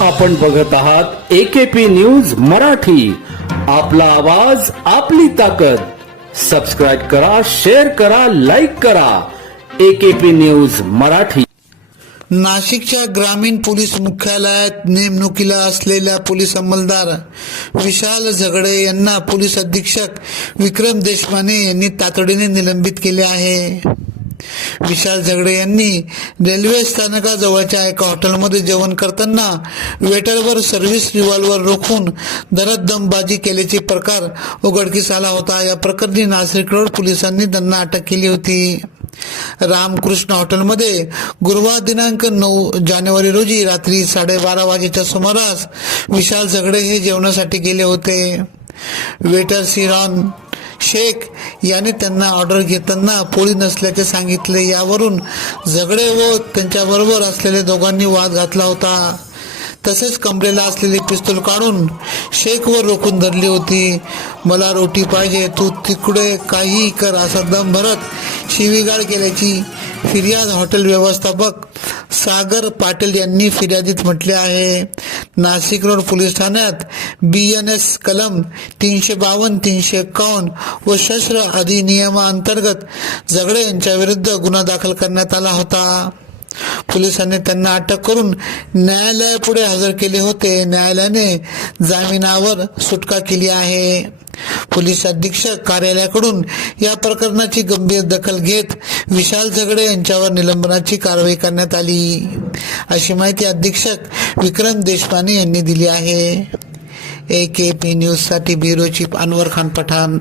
आपण बघत आहात एकेपी न्यूज मराठी. आपला आवाज आपली ताकद. सबस्क्राईब करा शेअर करा लाईक करा. AKP news Marathi. नाशिकच्या ग्रामीण पोलीस मुख्यालयात नेमणुकीला असलेल्या पोलीस अंमलदार विशाल झगडे यांना पोलीस अधीक्षक विक्रम देशमाने यांनी तातडीने निलंबित केले आहे. विशाल झगडे यांनी रेल्वे स्थानकाजवळच्या एका हॉटेलमध्ये जेवण करताना वेटरवर सर्व्हिस रिव्हॉल्वर रोखून दरत दमबाजी केल्याचे प्रकार उघडकीस आला होता. या प्रकरणी नाशिक रोड पोलिसांनी त्यांना अटक केली होती. रामकृष्ण हॉटेलमध्ये गुरुवार दिनांक नऊ जानेवारी रोजी रात्री साडेबारा वाजेच्या सुमारास विशाल झगडे हे जेवणासाठी गेले होते. वेटर सिरॉन शेख याने त्यांना ऑर्डर घेताना पोळी नसल्याचे सांगितले. यावरून झगडे व त्यांच्याबरोबर असलेल्या दोघांनी वाद घातला होता. तसेच कमरेला असलेली पिस्तूल काढून शेखवर रोखून धरली होती. मला रोटी पाहिजे तू तिकडे काही कर असा दम भरत शिवीगाळ केल्याची फिर्याद हॉटेल व्यवस्थापक सागर पाटील यांनी फिर्यादीत म्हटले आहे. नाशिक रोड पोलीस ठाण्यात बी एन एस कलम तीनशे बावन्न तीनशे एकावन्न व शस्त्र अधिनियमाअंतर्गत जगडे यांच्या विरुद्ध गुन्हा दाखल करण्यात आला होता. पोलिसांनी त्यांना अटक करून न्यायालयापुढे हजर केले होते. न्यायालयाने जामिनावर सुटका केली आहे. पोलीस अधीक्षक कार्यालयाकडून या प्रकरणाची गंभीर दखल घेत विशाल झगडे यांच्यावर निलंबनाची कारवाई करण्यात आली. अशी माहिती अधीक्षक विक्रम देशपांडे यांनी दिली आहे. ए के पी न्यूजसाठी ब्युरो चीफ अनवर खान पठाण